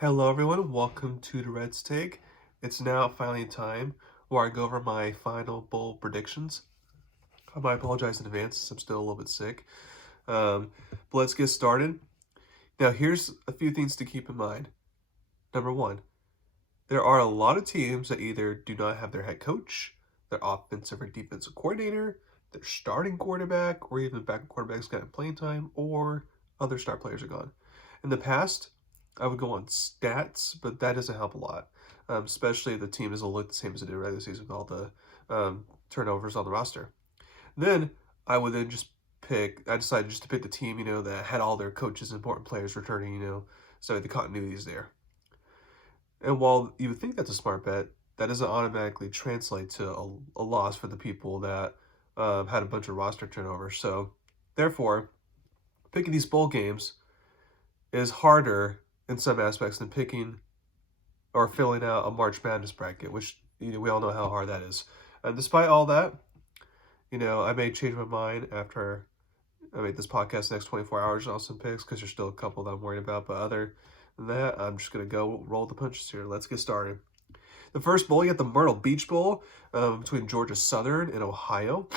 Hello everyone, welcome to Durrett's Take. It's now finally time where I go over my final bowl predictions. I apologize in advance since I'm still a little bit sick. But let's get started. Now here's a few things to keep in mind. Number one, there are a lot of teams that either do not have their head coach, their offensive or defensive coordinator, their starting quarterback, or even backup quarterback's gotten playing time, or other star players are gone. In the past, I would go on stats, but that doesn't help a lot, especially if the team doesn't look the same as it did regular season with all the turnovers on the roster. Then I decided just to pick the team, that had all their coaches and important players returning, so the continuity is there. And while you would think that's a smart bet, that doesn't automatically translate to a loss for the people that had a bunch of roster turnover. So, therefore, picking these bowl games is harder in some aspects than picking or filling out a March Madness bracket, which we all know how hard that is. Despite all that, I may change my mind after I make this podcast the next 24 hours on some picks because there's still a couple that I'm worried about. But other than that, I'm just going to go roll the punches here. Let's get started. The first bowl, you got the Myrtle Beach Bowl between Georgia Southern and Ohio.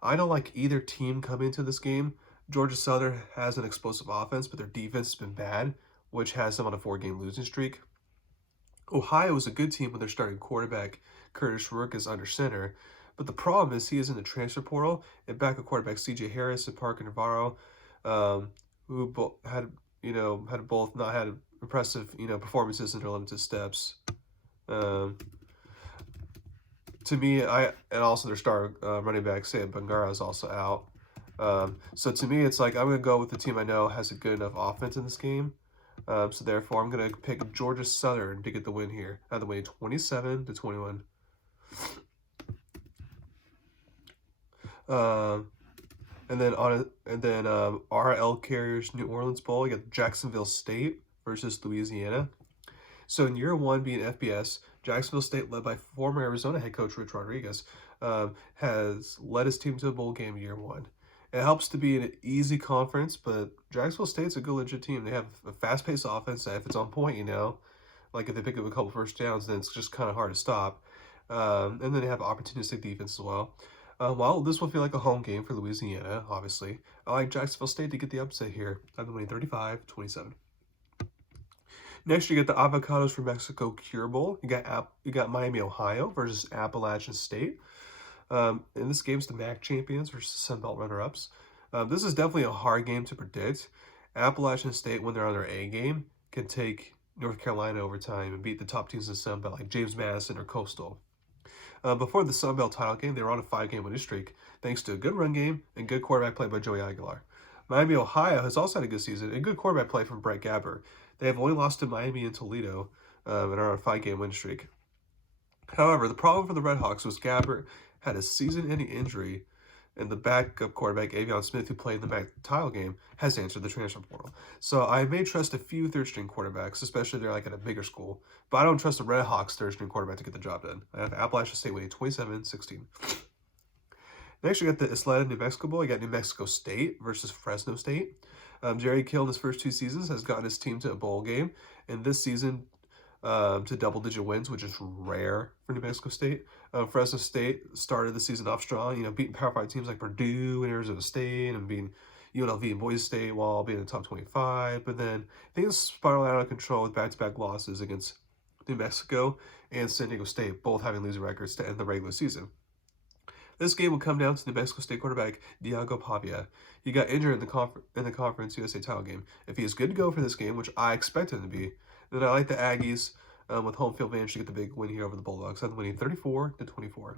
I don't like either team coming into this game. Georgia Southern has an explosive offense, but their defense has been bad, which has them on a 4-game losing streak. Ohio is a good team with their starting quarterback, Curtis Rourke, is under center. But the problem is he is in the transfer portal, and backup quarterback C.J. Harris and Parker Navarro, who had both not had impressive performances in their limited steps. Um, to me, and also their star running back Sam Bangara is also out. So to me, it's like I'm gonna go with the team I know has a good enough offense in this game. So therefore, I'm gonna pick Georgia Southern to get the win here. Out of the way, 27-21. Um, and then RL Carriers New Orleans Bowl. You got Jacksonville State versus Louisiana. So in year one being FBS, Jacksonville State, led by former Arizona head coach Rich Rodriguez, has led his team to a bowl game year one. It helps to be an easy conference, but Jacksonville State's a good legit team. They have a fast-paced offense that if it's on point, like if they pick up a couple first downs, then it's just kind of hard to stop. And then they have opportunistic defense as well. While this will feel like a home game for Louisiana, obviously, I like Jacksonville State to get the upset here. I'm winning 35-27. Next, you get the Avocados from Mexico Cure Bowl. You got Miami, Ohio versus Appalachian State. In this game's the MAC champions versus Sun Belt runner-ups. This is definitely a hard game to predict. Appalachian State, when they're on their A game, can take North Carolina over time and beat the top teams in the Sun Belt like James Madison or Coastal. Before the Sun Belt title game, they were on a 5-game winning streak thanks to a good run game and good quarterback play by Joey Aguilar. Miami, Ohio has also had a good season and good quarterback play from Brett Gabber. They have only lost to Miami and Toledo and are on a 5-game win streak. However, the problem for the Redhawks was Gabber had a season-ending injury, and the backup quarterback, Avion Smith, who played in the MAC title game, has entered the transfer portal. So I may trust a few third-string quarterbacks, especially if they're like at a bigger school, but I don't trust the Redhawks third-string quarterback to get the job done. I have Appalachian State winning 27-16. Next, you got the Isleta New Mexico Bowl. You got New Mexico State versus Fresno State. Jerry Kill in his first 2 seasons has gotten his team to a bowl game, and this season to double-digit wins, which is rare for New Mexico State. Fresno State started the season off strong, beating Power 5 teams like Purdue and Arizona State and beating UNLV and Boise State while being in the top 25. But then things spiraled out of control with back-to-back losses against New Mexico and San Diego State, both having losing records to end the regular season. This game will come down to New Mexico State quarterback Diego Pavia. He got injured in the Conference USA title game. If he is good to go for this game, which I expect him to be, then I like the Aggies with home field advantage to get the big win here over the Bulldogs. I'm winning 34-24.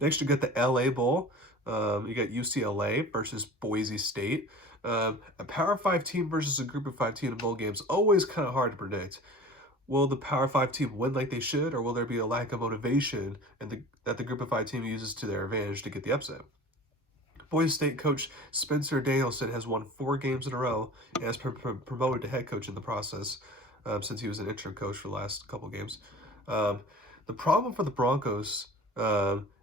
Next, you got the LA Bowl. You got UCLA versus Boise State. A Power 5 team versus a Group of 5 team in bowl games, always kind of hard to predict. Will the Power 5 team win like they should, or will there be a lack of motivation that the Group of 5 team uses to their advantage to get the upset? Boise State coach Spencer Danielson has won 4 games in a row and has promoted to head coach in the process since he was an interim coach for the last couple games. The problem for the Broncos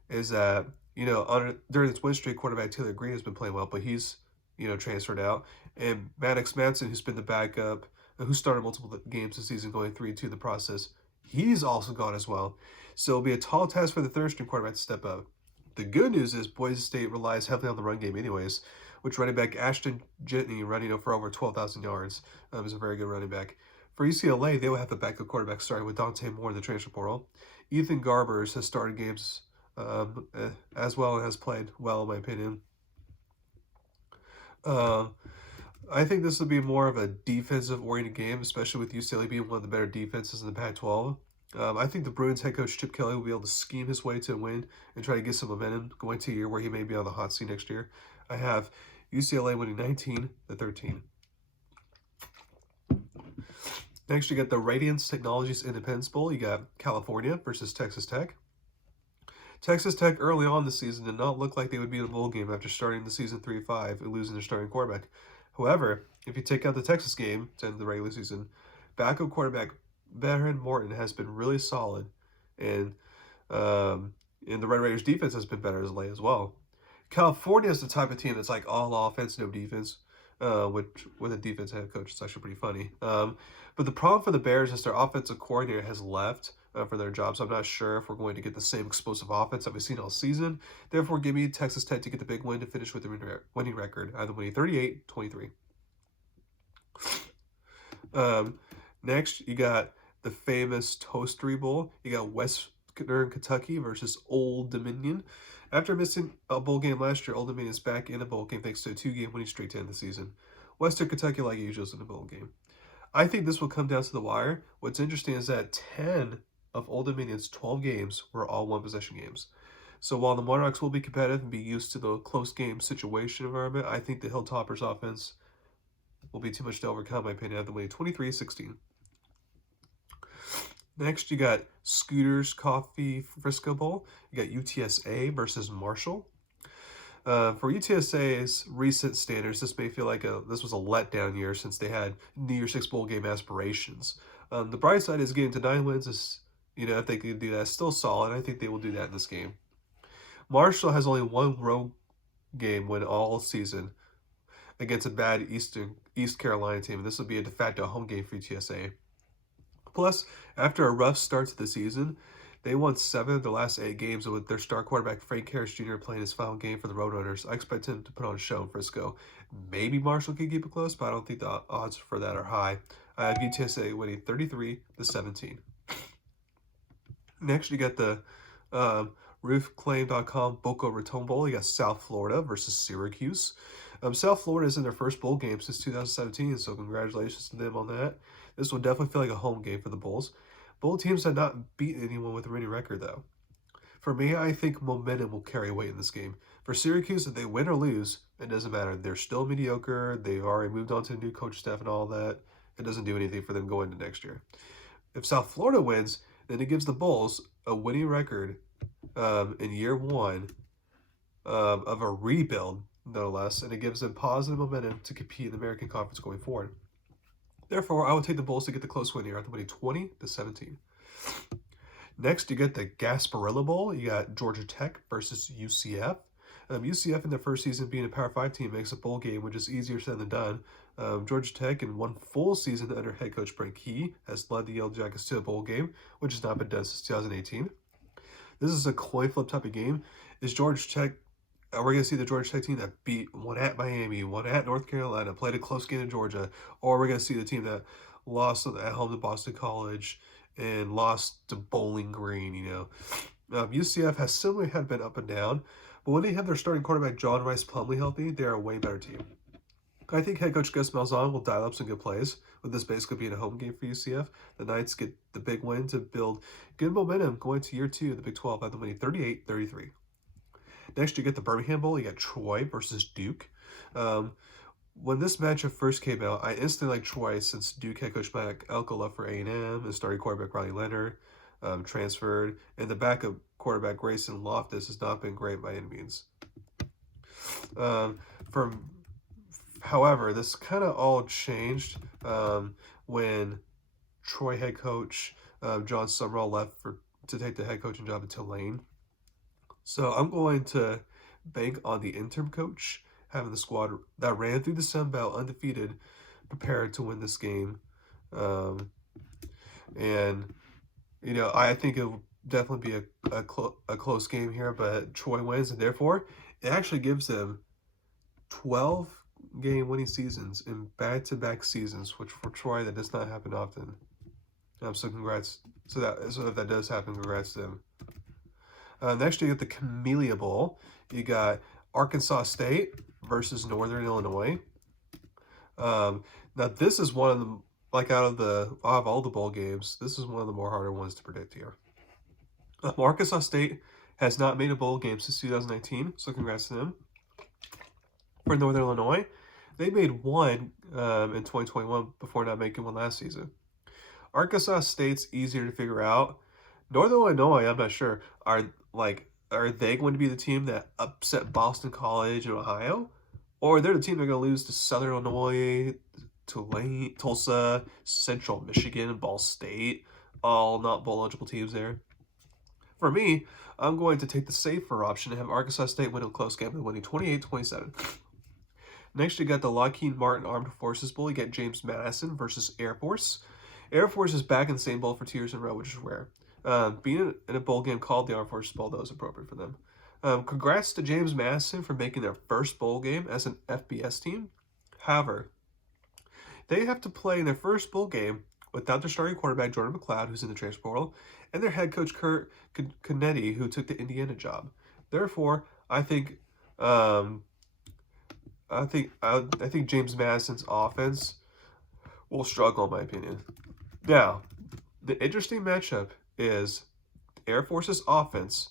is that, during this win streak, quarterback Taylor Green has been playing well, but he's, transferred out. And Maddox Manson, who's been the backup who started multiple games this season, going 3-2 in the process. He's also gone as well. So it'll be a tall task for the third string quarterback to step up. The good news is Boise State relies heavily on the run game anyways, which running back Ashton Jitney running for over 12,000 yards is a very good running back. For UCLA, they will have the backup quarterback starting with Dante Moore in the transfer portal. Ethan Garbers has started games as well and has played well, in my opinion. I think this will be more of a defensive-oriented game, especially with UCLA being one of the better defenses in the Pac-12. I think the Bruins head coach Chip Kelly will be able to scheme his way to a win and try to get some momentum going to a year where he may be on the hot seat next year. I have UCLA winning 19-13. Next, you got the Radiance Technologies Independence Bowl. You got California versus Texas Tech. Texas Tech early on this season did not look like they would be in a bowl game after starting the season 3-5 and losing their starting quarterback. However, if you take out the Texas game to end the regular season, backup quarterback Baron Morton has been really solid, and the Red Raiders defense has been better as late as well. California is the type of team that's like all offense, no defense, which with a defense head coach, it's actually pretty funny. But the problem for the Bears is their offensive coordinator has left for their job, so I'm not sure if we're going to get the same explosive offense that we've seen all season. Therefore, give me Texas Tech to get the big win to finish with the winning record, either winning 38-23. Next, you got the famous Toastery Bowl. You got Western Kentucky versus Old Dominion. After missing a bowl game last year, Old Dominion is back in a bowl game thanks to a 2-game winning streak to end the season. Western Kentucky, like usual, is in a bowl game. I think this will come down to the wire. What's interesting is that 10 of Old Dominion's 12 games were all one-possession games. So while the Monarchs will be competitive and be used to the close game situation environment, I think the Hilltoppers offense will be too much to overcome, in my opinion, at the way 23-16. Next, you got Scooters Coffee Frisco Bowl. You got UTSA versus Marshall. For UTSA's recent standards, this may feel like this was a letdown year since they had New Year's Six bowl game aspirations. The bright side is getting to 9 wins is, if they can do that, still solid. I think they will do that in this game. Marshall has only one road game win all season against a bad East Carolina team. This will be a de facto home game for UTSA. Plus, after a rough start to the season, they won 7 of the last 8 games with their star quarterback Frank Harris Jr. playing his final game for the Roadrunners. I expect him to put on a show in Frisco. Maybe Marshall can keep it close, but I don't think the odds for that are high. I have UTSA winning 33-17. Next, you got the roofclaim.com Boca Raton Bowl. You got South Florida versus Syracuse. South Florida is in their first bowl game since 2017, so congratulations to them on that. This will definitely feel like a home game for the Bulls. Both teams have not beaten anyone with a winning record, though. For me, I think momentum will carry weight in this game. For Syracuse, if they win or lose, it doesn't matter. They're still mediocre. They've already moved on to the new coach staff and all that. It doesn't do anything for them going into next year. If South Florida wins, then it gives the Bulls a winning record in year one of a rebuild, no less, and it gives them positive momentum to compete in the American Conference going forward. Therefore, I would take the Bulls to get the close win here after winning 20-17. Next, you get the Gasparilla Bowl. You got Georgia Tech versus UCF. UCF in their first season being a Power 5 team makes a bowl game, which is easier said than done. Georgia Tech in one full season under head coach Brent Key has led the Yellow Jackets to a bowl game, which has not been done since 2018. This is a coin flip type of game. Is Georgia Tech we're going to see the Georgia Tech team that beat one at Miami, one at North Carolina, played a close game in Georgia, or we're going to see the team that lost at home to Boston College and lost to Bowling Green, UCF has similarly had been up and down, but when they have their starting quarterback John Rice Plumlee healthy, they're a way better team. I think head coach Gus Malzahn will dial up some good plays, with this basically being a home game for UCF. The Knights get the big win to build good momentum going to year 2 of the Big 12 after winning 38-33. Next, you get the Birmingham Bowl. You got Troy versus Duke. When this matchup first came out, I instantly liked Troy since Duke head coach Mike Elko left for A&M, and starting quarterback Riley Leonard transferred, and the backup quarterback Grayson Loftus has not been great by any means. However, this kind of all changed when Troy head coach John Summerall left to take the head coaching job at Tulane. So I'm going to bank on the interim coach having the squad that ran through the Sun Belt undefeated prepared to win this game Um, and, I think it will definitely be a close game here, but Troy wins, and therefore it actually gives them 12 game winning seasons in back-to-back seasons, which for Troy, that does not happen often. So congrats. So if that does happen, congrats to them. Next, you get the Camellia Bowl. You got Arkansas State versus Northern Illinois. Now this is one of the out of all the bowl games, this is one of the more harder ones to predict here. Arkansas State has not made a bowl game since 2019, so congrats to them. For Northern Illinois, they made one in 2021 before not making one last season. Arkansas State's easier to figure out. Northern Illinois, I'm not sure. Are they going to be the team that upset Boston College and Ohio? Or they're the team that are going to lose to Southern Illinois, Tulane, Tulsa, Central Michigan, Ball State, all not bowl eligible teams there. For me, I'm going to take the safer option and have Arkansas State win a close game and winning 28-27. Next, you got the Lockheed Martin Armed Forces Bowl. You get James Madison versus Air Force. Air Force is back in the same bowl for 2 years in a row, which is rare. Being in a bowl game called the Armed Forces Bowl, that was appropriate for them. Congrats to James Madison for making their first bowl game as an FBS team. However, they have to play in their first bowl game without their starting quarterback, Jordan McLeod, who's in the transfer portal, and their head coach, Kurt Canetti, who took the Indiana job. Therefore, I think James Madison's offense will struggle, in my opinion. Now, the interesting matchup is Air Force's offense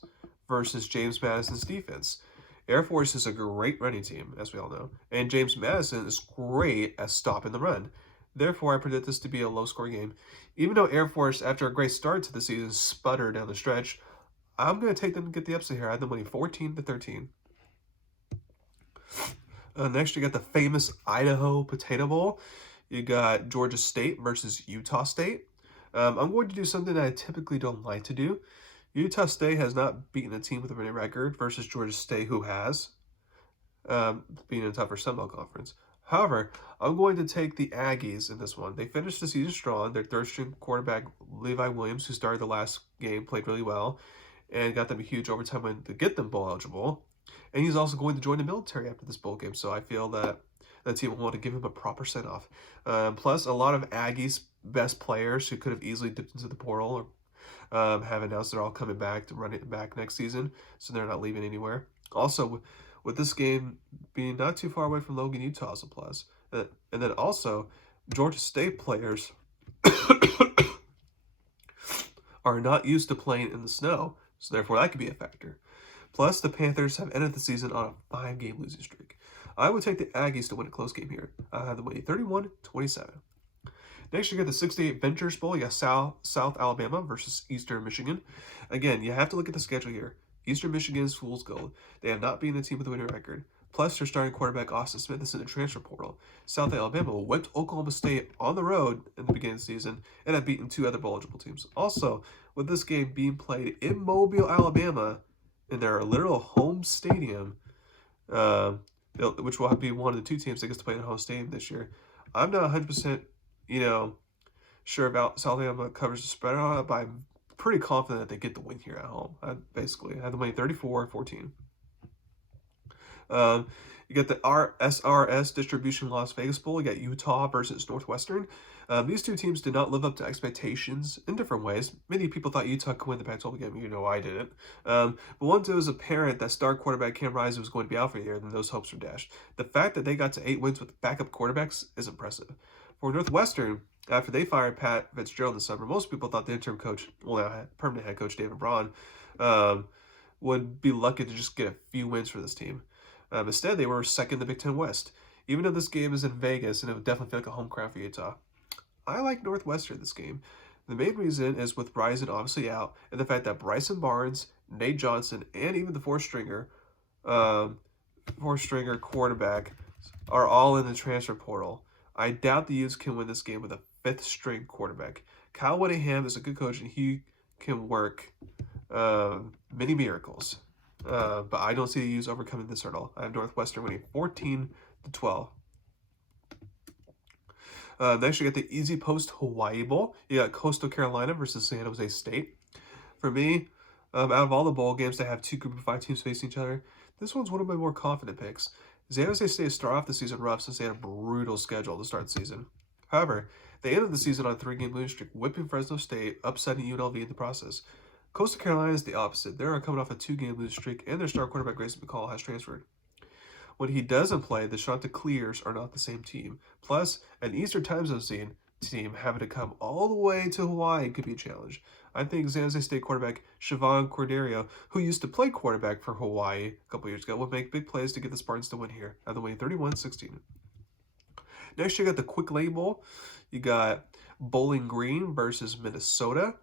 versus James Madison's defense. Air Force is a great running team, as we all know, and James Madison is great at stopping the run. Therefore, I predict this to be a low-scoring game. Even though Air Force, after a great start to the season, sputtered down the stretch, I'm going to take them to get the upset here. I have them winning 14-13. Next, you got the famous Idaho Potato Bowl. You got Georgia State versus Utah State. I'm going to do something that I typically don't like to do. Utah State has not beaten a team with a winning record versus Georgia State, who has, being in a tougher Sun Belt conference. However, I'm going to take the Aggies in this one. They finished the season strong. Their third-string quarterback, Levi Williams, who started the last game, played really well and got them a huge overtime win to get them bowl eligible. And he's also going to join the military after this bowl game, so I feel that the team will want to give him a proper send-off. Plus, a lot of Aggies' best players who could have easily dipped into the portal or have announced they're all coming back to run it back next season, so they're not leaving anywhere. Also, with this game being not too far away from Logan, Utah is a plus. And then also, Georgia State players are not used to playing in the snow, so therefore that could be a factor. Plus, the Panthers have ended the season on a 5-game losing streak. I would take the Aggies to win a close game here. I have them winning 31-27. Next, you got the 68 Ventures Bowl. You got South Alabama versus Eastern Michigan. Again, you have to look at the schedule here. Eastern Michigan is fool's gold. They have not been a team with a winning record. Plus, their starting quarterback, Austin Smith, is in the transfer portal. South Alabama whipped Oklahoma State on the road in the beginning of the season and have beaten 2 other bowl-eligible teams. Also, with this game being played in Mobile, Alabama, in their literal home stadium, which will be one of the 2 teams that gets to play in a home stadium this year, I'm not 100%, sure about South Alabama covers the spread on it, but I'm pretty confident that they get the win here at home. I have them winning 34-14. You got the SRS Distribution Las Vegas Bowl. You got Utah versus Northwestern. These 2 teams did not live up to expectations in different ways. Many people thought Utah could win the Pac-12 game. I didn't. But once it was apparent that star quarterback Cam Rising was going to be out for the year, then those hopes were dashed. The fact that they got to 8 wins with backup quarterbacks is impressive. For Northwestern, after they fired Pat Fitzgerald in the summer, most people thought the interim coach, now permanent head coach David Braun, would be lucky to just get a few wins for this team. Instead, they were second in the Big Ten West. Even though this game is in Vegas, and it would definitely feel like a home crowd for Utah. I like Northwestern this game. The main reason is with Rising obviously out, and the fact that Bryson Barnes, Nate Johnson, and even the four-stringer quarterback are all in the transfer portal. I doubt the Utes can win this game with a 5th-string quarterback. Kyle Whittingham is a good coach, and he can work many miracles. But I don't see the Utes overcoming this hurdle. I have Northwestern winning 14-12. Next, you got the Easy Post Hawaii Bowl. You got Coastal Carolina versus San Jose State. For me, out of all the bowl games that have two Group of 5 teams facing each other, this one's one of my more confident picks. San Jose State start off the season rough since they had a brutal schedule to start the season. However, they ended the season on a 3-game losing streak, whipping Fresno State, upsetting UNLV in the process. Coastal Carolina is the opposite. They're coming off a 2-game losing streak, and their star quarterback Grayson McCall has transferred. When he doesn't play, the Chanticleers are not the same team. Plus, an Eastern time zone team having to come all the way to Hawaii could be a challenge. I think San Jose State quarterback Siobhan Corderio, who used to play quarterback for Hawaii a couple years ago, will make big plays to get the Spartans to win here. After winning 31-16. Next, you got the Quick Lane Bowl. You got Bowling Green versus Minnesota.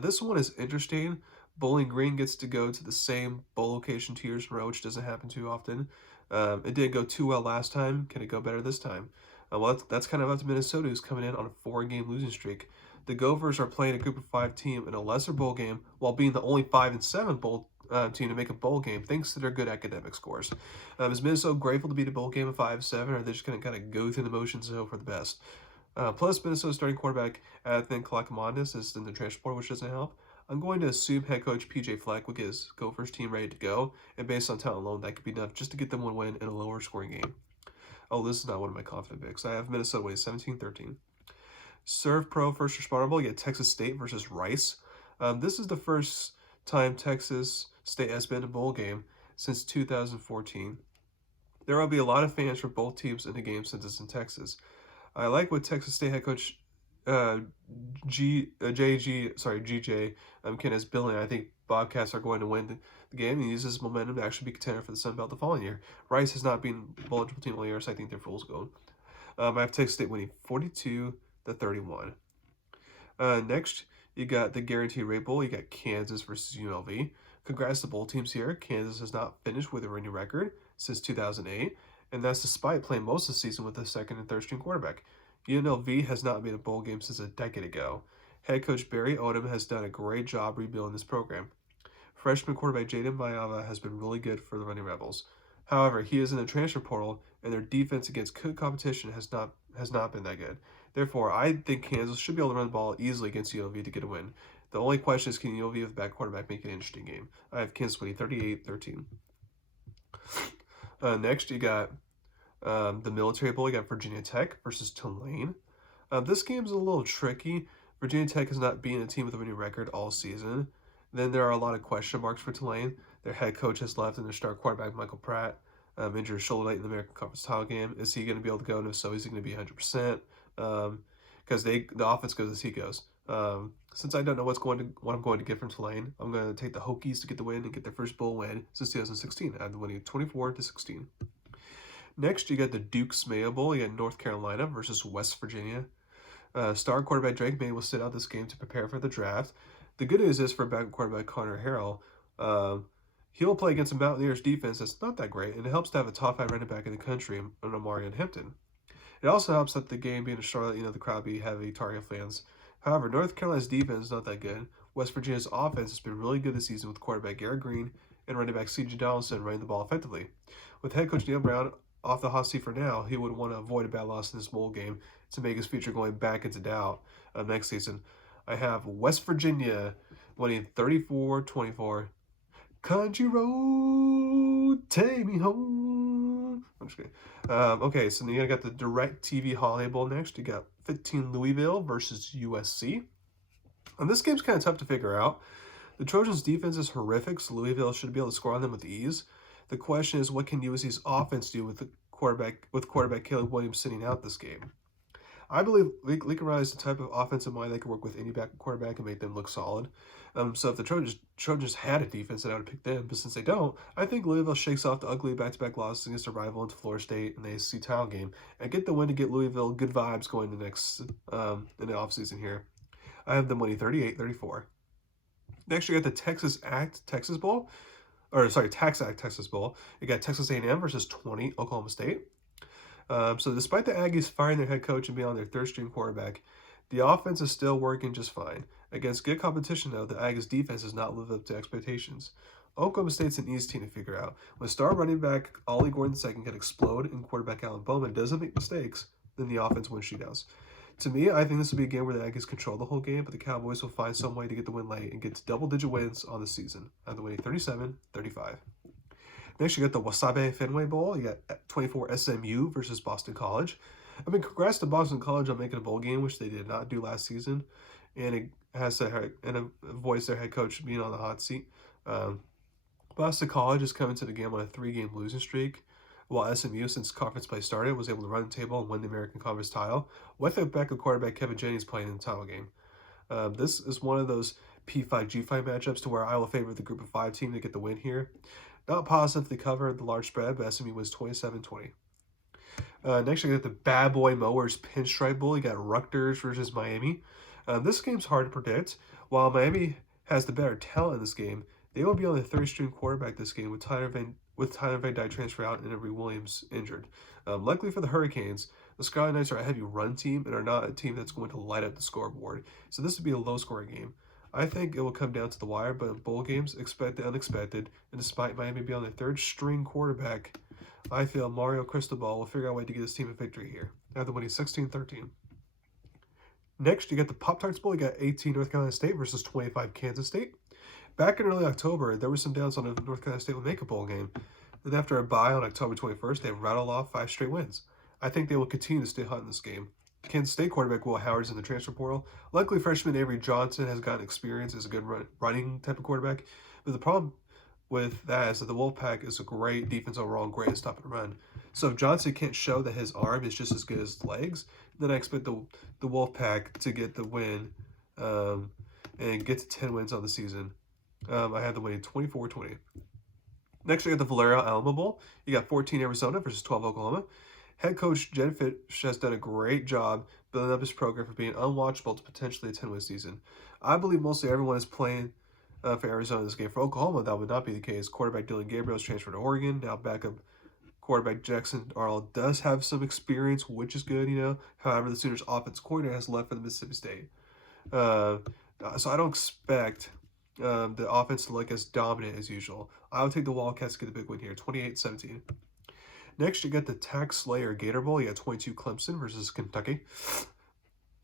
This one is interesting. Bowling Green gets to go to the same bowl location 2 years in a row, which doesn't happen too often. It didn't go too well last time. Can it go better this time? Well, that's kind of up to Minnesota, who's coming in on a 4-game losing streak. The Gophers are playing a Group of 5 team in a lesser bowl game while being the only 5-7 bowl team to make a bowl game thanks to their good academic scores. Is Minnesota grateful to be the bowl game of 5-7, or are they just going to kind of go through the motions and hope for the best? Plus, Minnesota's starting quarterback Athan Kalakamandis is in the transfer portal, which doesn't help. I'm going to assume head coach PJ Fleck will get his Gophers team ready to go, and based on talent alone, that could be enough just to get them one win in a lower scoring game. Oh, this is not one of my confident picks. I have Minnesota winning 17-13. Serve Pro First Responder Bowl, you get Texas State versus Rice. This is the first time Texas State has been in a bowl game since 2014. There will be a lot of fans for both teams in the game since it's in Texas. I like what Texas State head coach GJ Ken is building. I think Bobcats are going to win the game and use this momentum to actually be contender for the Sun Belt the following year. Rice has not been a bowl team all year, so I think they're fools going. I have Texas State winning 42-31. Next, you got the Guaranteed Rate Bowl. You got Kansas versus UNLV. Congrats to both teams here. Kansas has not finished with a winning record since 2008, and that's despite playing most of the season with a second and third string quarterback. UNLV has not made a bowl game since a decade ago. Head coach Barry Odom has done a great job rebuilding this program. Freshman quarterback Jaden Mayava has been really good for the Running Rebels. However, he is in the transfer portal, and their defense against good competition has not been that good. Therefore, I think Kansas should be able to run the ball easily against UNLV to get a win. The only question is, can UNLV with back quarterback make an interesting game? I have Kansas winning 38-13. Next, you got the Military Bowl. You got Virginia Tech versus Tulane. This game's a little tricky. Virginia Tech has not been a team with a winning record all season. Then there are a lot of question marks for Tulane. Their head coach has left, and their star quarterback Michael Pratt injured his shoulder late in the American Conference title game. Is he going to be able to go? And if so, is he going to be 100%? Because the offense goes as he goes. Since I don't know what I'm going to get from Tulane, I'm going to take the Hokies to get the win and get their first bowl win since 2016. I'm winning 24-16. Next, you got the Duke's Mayo Bowl. You got North Carolina versus West Virginia. Star quarterback Drake May will sit out this game to prepare for the draft. The good news is for backup quarterback Connor Harrell, he'll play against a Mountaineers defense that's not that great, and it helps to have a top 5 running back in the country in Omarion Hampton. It also helps that the game being in Charlotte, the crowd be heavy Tar fans. However, North Carolina's defense is not that good. West Virginia's offense has been really good this season with quarterback Garrett Green and running back C.J. Donaldson running the ball effectively. With head coach Neil Brown off the hot seat for now, he would want to avoid a bad loss in this bowl game to make his future going back into doubt next season. I have West Virginia winning 34-24. Country road, take me home. I'm just kidding. Okay, so then you got the Direct TV Holiday Bowl next. You got 15 Louisville versus USC. And this game's kind of tough to figure out. The Trojans' defense is horrific, so Louisville should be able to score on them with ease. The question is, what can USC's offense do with quarterback Caleb Williams sitting out this game? I believe Lincoln Riley is the type of offensive mind that can work with any back quarterback and make them look solid. So if the Trojans had a defense, then I would pick them. But since they don't, I think Louisville shakes off the ugly back-to-back losses against a rival into Florida State in the ACC title game and get the win to get Louisville good vibes going in the offseason here. I have them winning 38-34. Next, you got the Tax Act Texas Bowl. You got Texas A&M versus 20 Oklahoma State. So despite the Aggies firing their head coach and being on their third-string quarterback, the offense is still working just fine. Against good competition, though, the Aggies' defense has not lived up to expectations. Oklahoma State's an easy team to figure out. When star running back Ollie Gordon II can explode and quarterback Alan Bowman doesn't make mistakes, than the offense when she does. To me, I think this will be a game where the Aggies control the whole game, but the Cowboys will find some way to get the win late and get to double-digit wins on the season. I'm winning 37-35. Next, you got the Wasabe Fenway Bowl. You got 24 SMU versus Boston College. I mean, congrats to Boston College on making a bowl game, which they did not do last season, and it has to voice their head coach being on the hot seat. Boston College is coming to the game on a 3-game losing streak, while SMU, since conference play started, was able to run the table and win the American Conference title with a backup quarterback Kevin Jennings playing in the title game. This is one of those P5 G5 matchups to where I will favor the group of 5 team to get the win here. Not positive they cover the large spread, but SMU wins 27-20. Next, you got the Bad Boy Mowers Pinstripe Bowl. You got Rutgers versus Miami. This game's hard to predict. While Miami has the better talent in this game, they will be on the third-string quarterback this game with Tyler Van Dyke transfer out and Avery Williams injured. Luckily for the Hurricanes, the Scarlet Knights are a heavy run team and are not a team that's going to light up the scoreboard. So this would be a low-scoring game. I think it will come down to the wire, but in bowl games, expect the unexpected. And despite Miami being on their third-string quarterback, I feel Mario Cristobal will figure out a way to get his team a victory here, after winning 16-13. Next, you got the Pop-Tarts Bowl. You got 18 North Carolina State versus 25 Kansas State. Back in early October, there was some doubts on if North Carolina State would make a bowl game. Then after a bye on October 21st, they rattled off 5 straight wins. I think they will continue to stay hot in this game. Kansas State quarterback Will Howard's in the transfer portal. Luckily, freshman Avery Johnson has gotten experience as a good running type of quarterback. But the problem with that is that the Wolfpack is a great defense overall and great at stopping the run. So if Johnson can't show that his arm is just as good as his legs, then I expect the Wolfpack to get the win and get to 10 wins on the season. I have them winning 24-20. Next, we got the Valero Alamo Bowl. You got 14 Arizona versus 12 Oklahoma. Head coach Jed Fish has done a great job building up his program for being unwatchable to potentially a 10-win season. I believe mostly everyone is playing for Arizona in this game. For Oklahoma, that would not be the case. Quarterback Dylan Gabriel is transferred to Oregon. Now backup quarterback Jackson Arnold does have some experience, which is good, However, the Sooners' offense coordinator has left for the Mississippi State. So I don't expect the offense to look as dominant as usual. I would take the Wildcats to get the big win here, 28-17. Next, you got the Tax Slayer Gator Bowl. You got 22 Clemson versus Kentucky.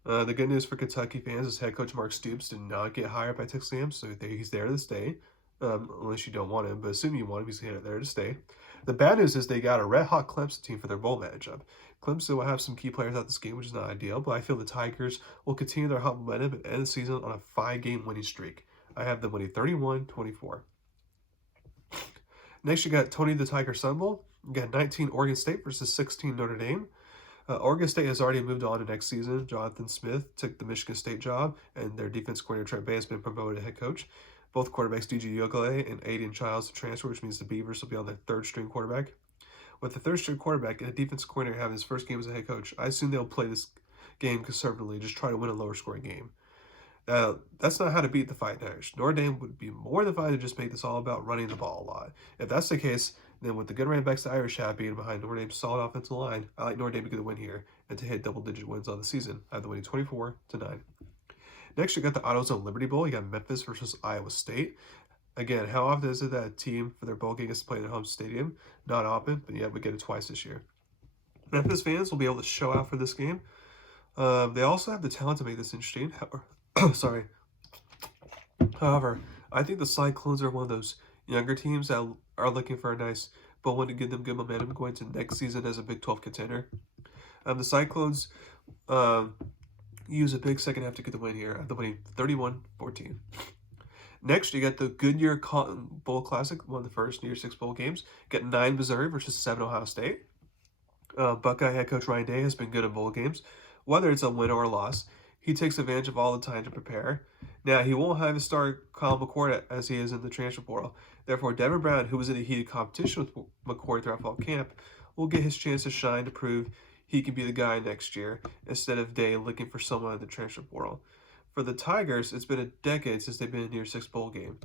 The good news for Kentucky fans is head coach Mark Stoops did not get hired by Texas A&M, so he's there to stay. Unless you don't want him, but assuming you want him, he's there to stay. The bad news is they got a red-hot Clemson team for their bowl matchup. Clemson will have some key players out this game, which is not ideal, but I feel the Tigers will continue their hot momentum and end the season on a 5-game winning streak. I have them winning 31-24. Next, you got Tony the Tiger Sun Bowl. You got 19 Oregon State versus 16 Notre Dame. Oregon State has already moved on to next season. Jonathan Smith took the Michigan State job, and their defense coordinator Trent Bay has been promoted to head coach. Both quarterbacks, D.J. Yogale and Aiden Childs, transfer, which means the Beavers will be on their third-string quarterback. With the third-string quarterback and a defense coordinator having his first game as a head coach, I assume they'll play this game conservatively, just try to win a lower-scoring game. That's not how to beat the Fighting Irish. Notre Dame would be more than fine to just make this all about running the ball a lot. If that's the case, then with the good running backs the Irish have being behind Notre Dame's solid offensive line, I like Notre Dame to get the win here and to hit double-digit wins on the season. I have the winning 24-9. Next, you got the AutoZone Liberty Bowl. You got Memphis versus Iowa State. Again, how often is it that a team for their bowl game gets to play in their home stadium? Not often, but yeah, we get it twice this year. Memphis fans will be able to show out for this game. They also have the talent to make this interesting. However, I think the Cyclones are one of those younger teams that are looking for a nice bowl win to give them good momentum going to next season as a Big 12 contender. The Cyclones use a big second half to get the win here, at the winning 31-14. Next, you got the Goodyear Cotton Bowl Classic, one of the first New Year's Six bowl games. You got 9 Missouri versus 7 Ohio State. Buckeye head coach Ryan Day has been good in bowl games, whether it's a win or a loss. He takes advantage of all the time to prepare. Now, he won't have his star Kyle McCord as he is in the transfer portal. Therefore, Devin Brown, who was in a heated competition with McCord throughout fall camp, will get his chance to shine to prove he can be the guy next year instead of Day looking for someone in the transfer portal. For the Tigers, it's been a decade since they've been in a New Year's Six bowl game.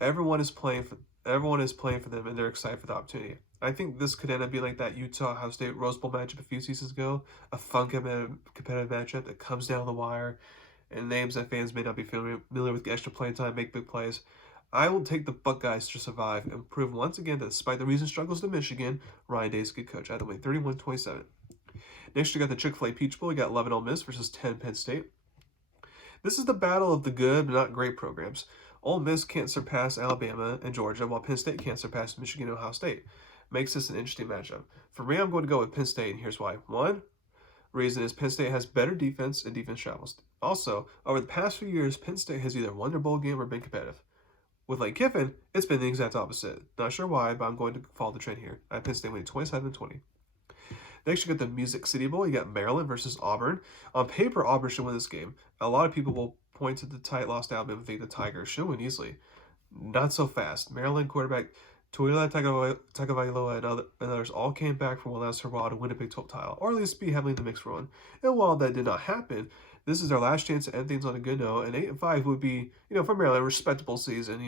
Everyone is playing for them, and they're excited for the opportunity. I think this could end up being like that Utah-Ohio State Rose Bowl matchup a few seasons ago, a fun competitive matchup that comes down the wire, and names that fans may not be familiar with, extra playing time, make big plays. I will take the Buckeyes to survive and prove once again that despite the recent struggles to Michigan, Ryan Day is a good coach. I had to win 31-27. Next, you got the Chick-fil-A Peach Bowl. You got 11 Ole Miss versus 10 Penn State. This is the battle of the good but not great programs. Ole Miss can't surpass Alabama and Georgia, while Penn State can't surpass Michigan and Ohio State. Makes this an interesting matchup. For me, I'm going to go with Penn State, and here's why. One reason is Penn State has better defense and defense travels. Also, over the past few years, Penn State has either won their bowl game or been competitive. With Lane Kiffin, it's been the exact opposite. Not sure why, but I'm going to follow the trend here. I have Penn State winning 27-20. Next, you got the Music City Bowl. You got Maryland versus Auburn. On paper, Auburn should win this game. A lot of people will point to the tight loss to Alabama and think the Tigers should win easily. Not so fast. Maryland quarterback Tuila Tagovailoa and others all came back from one last hurrah to win a Big 12 title, or at least be heavily in the mix for one. And while that did not happen, this is their last chance to end things on a good note, and 8-5 would be, for Maryland, a respectable season,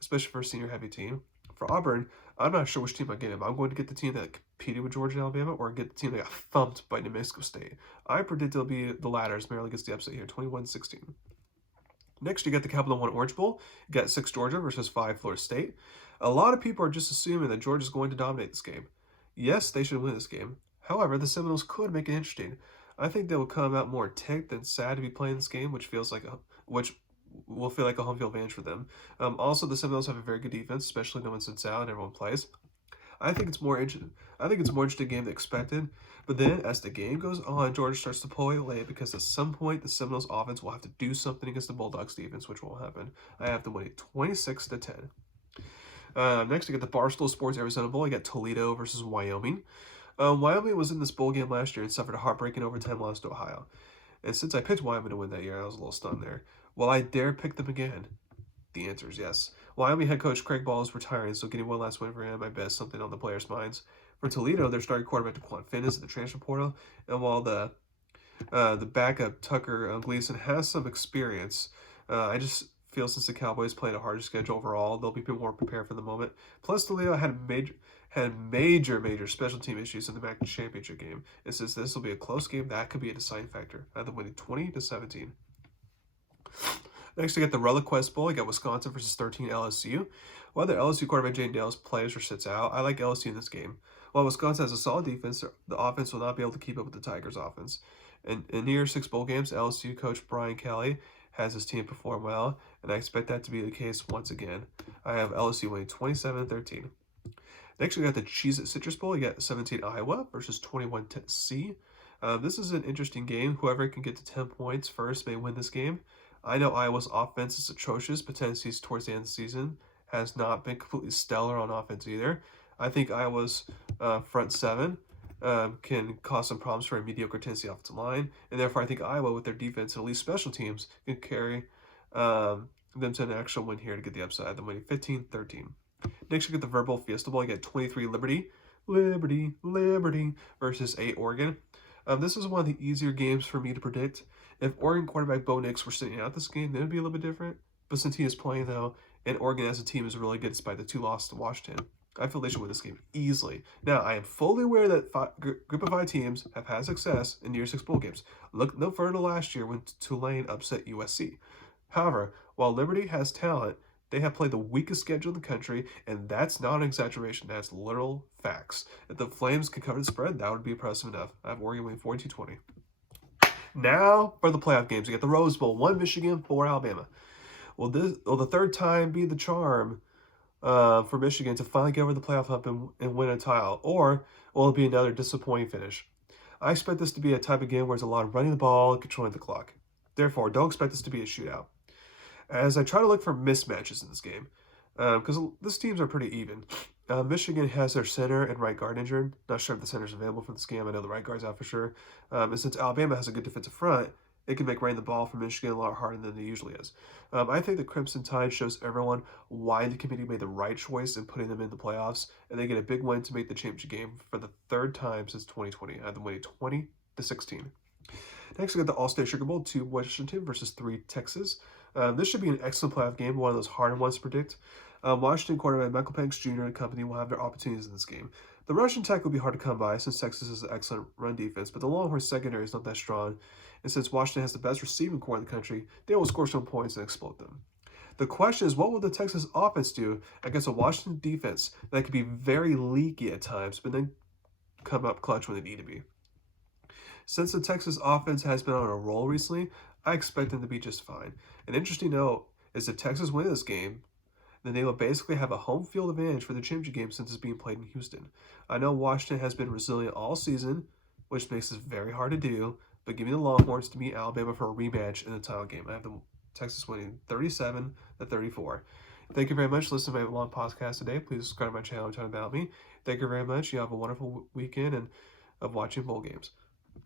especially for a senior-heavy team. For Auburn, I'm not sure which team I'm getting. I'm going to get the team that competed with Georgia and Alabama, or get the team that got thumped by New Mexico State. I predict it'll be the latter as Maryland gets the upset here, 21-16. Next, you got the Capital One Orange Bowl. You got 6 Georgia versus 5 Florida State. A lot of people are just assuming that Georgia's going to dominate this game. Yes, they should win this game. However, the Seminoles could make it interesting. I think they will come out more ticked than sad to be playing this game, which will feel like a home field advantage for them. Also, the Seminoles have a very good defense, especially no one sits out and everyone plays. I think it's more interesting game than expected. But then, as the game goes on, Georgia starts to pull away because at some point the Seminoles offense will have to do something against the Bulldogs defense, which won't happen. I have them winning 26-10. Next, you get the Barstool Sports Arizona Bowl. You got Toledo versus Wyoming. Wyoming was in this bowl game last year and suffered a heartbreaking overtime loss to Ohio. And since I picked Wyoming to win that year, I was a little stunned there. Will I dare pick them again? The answer is yes. Wyoming head coach Craig Ball is retiring, so getting one last win for him, I bet something on the players' minds. For Toledo, their starting quarterback DeQuan Finn is in the transfer portal, and while the backup Tucker Gleason has some experience, I just feel since the Cowboys played a harder schedule overall, they'll be more prepared for the moment. Plus, Toledo had major special team issues in the MAC championship game, and since this will be a close game, that could be a deciding factor. I have them winning 20-17. Next, we got the Relic Quest Bowl. You got Wisconsin versus 13 LSU. Whether LSU quarterback Jane Dales plays or sits out, I like LSU in this game. While Wisconsin has a solid defense, the offense will not be able to keep up with the Tigers' offense. In near 6 bowl games, LSU coach Brian Kelly has his team perform well, and I expect that to be the case once again. I have LSU winning 27-13. Next, we got the Cheez-It Citrus Bowl. You got 17 Iowa versus 21 Tennessee. This is an interesting game. Whoever can get to 10 points first may win this game. I know Iowa's offense is atrocious, but Tennessee's towards the end of the season has not been completely stellar on offense either. I think Iowa's front 7 can cause some problems for a mediocre Tennessee offensive line, and therefore I think Iowa, with their defense and at least special teams, can carry them to an actual win here to get the upside. They're winning 15-13. Next, you get the Verbal Fiesta Bowl. You get 23 Liberty versus 8 Oregon. This is one of the easier games for me to predict. If Oregon quarterback Bo Nix were sitting out this game, then it would be a little bit different. But since he is playing, though, and Oregon as a team is really good despite the 2 losses to Washington, I feel they should win this game easily. Now, I am fully aware that group of 5 teams have had success in Year 6 bowl games. Look no further last year when Tulane upset USC. However, while Liberty has talent, they have played the weakest schedule in the country, and that's not an exaggeration. That's literal facts. If the Flames could cover the spread, that would be impressive enough. I have Oregon winning 42-20. Now for the playoff games. You get the Rose Bowl, 1 Michigan, 4 Alabama. Will the third time be the charm for Michigan to finally get over the playoff hump and win a title? Or will it be another disappointing finish? I expect this to be a type of game where there's a lot of running the ball and controlling the clock. Therefore, don't expect this to be a shootout. As I try to look for mismatches in this game, because these teams are pretty even. Michigan has their center and right guard injured. Not sure if the center's available for this game. I know the right guard's out for sure. And since Alabama has a good defensive front, it can make running the ball for Michigan a lot harder than it usually is. I think the Crimson Tide shows everyone why the committee made the right choice in putting them in the playoffs, and they get a big win to make the championship game for the 3rd time since 2020. I have them winning 20-16. Next, we got the All-State Sugar Bowl, 2 Washington versus 3 Texas. This should be an excellent playoff game, one of those hard ones to predict. Washington quarterback Michael Penix Jr. and company will have their opportunities in this game. The Russian attack will be hard to come by since Texas has an excellent run defense, but the Longhorns secondary is not that strong, and since Washington has the best receiving core in the country, they will score some points and explode them. The question is, what will the Texas offense do against a Washington defense that can be very leaky at times, but then come up clutch when they need to be? Since the Texas offense has been on a roll recently, I expect them to be just fine. An interesting note is if Texas wins this game, then they will basically have a home field advantage for the championship game since it's being played in Houston. I know Washington has been resilient all season, which makes this very hard to do, but give me the Longhorns to beat Alabama for a rematch in the title game. I have the Texas winning 37-34. Thank you very much for listening to my long podcast today. Please subscribe to my channel and tell about me. Thank you very much. You have a wonderful weekend and of watching bowl games.